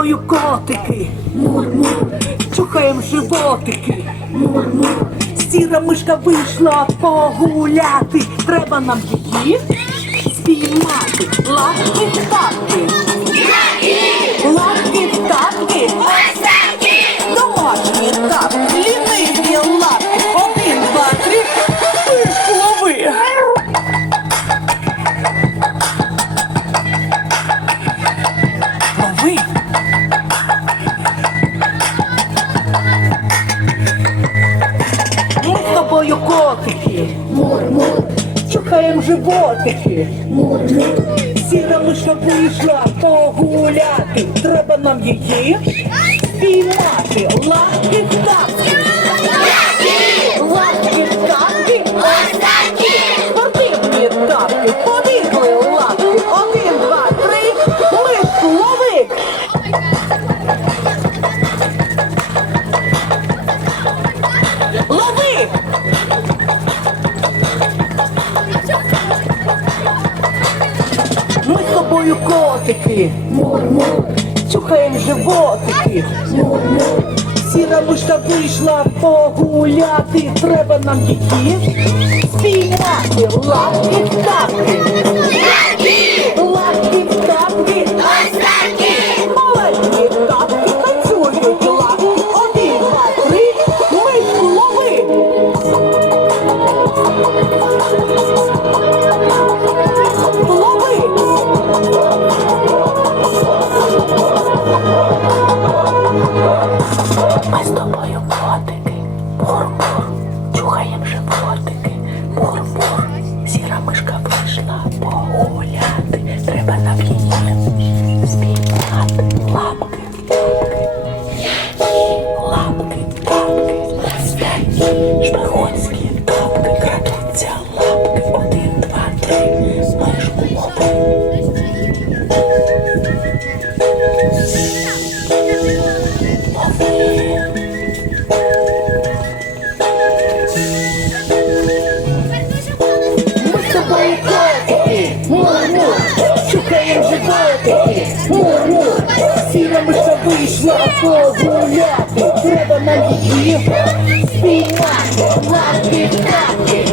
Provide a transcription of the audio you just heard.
тобою котики, мур-мур, чухаєм животики, мур-мур. Сіра мишка вийшла погуляти. Треба нам її спіймати. Лапки тапки. Тобою котики. Мур-мур. Чухаєм животики. Мур-мур. Сіра миша вийшла погуляти. Треба нам її спіймати. Лапки в Ми котики, мур-мур, чухаєм животики, мур-мур. Сіра мишка вийшла погуляти, треба нам її спіймати. Лапки тобою котики, мур-мур, чухаєм животики, мур-мур. Сіра мишка вийшла погуляти. Треба нам її спіймати. Лапки, лапки, тапки, ластяні, шпигунські тапки, крадуться животики, мур-мур. Сіра миша вийшла погуляти, треба нам її спіймати, лапки, тапки,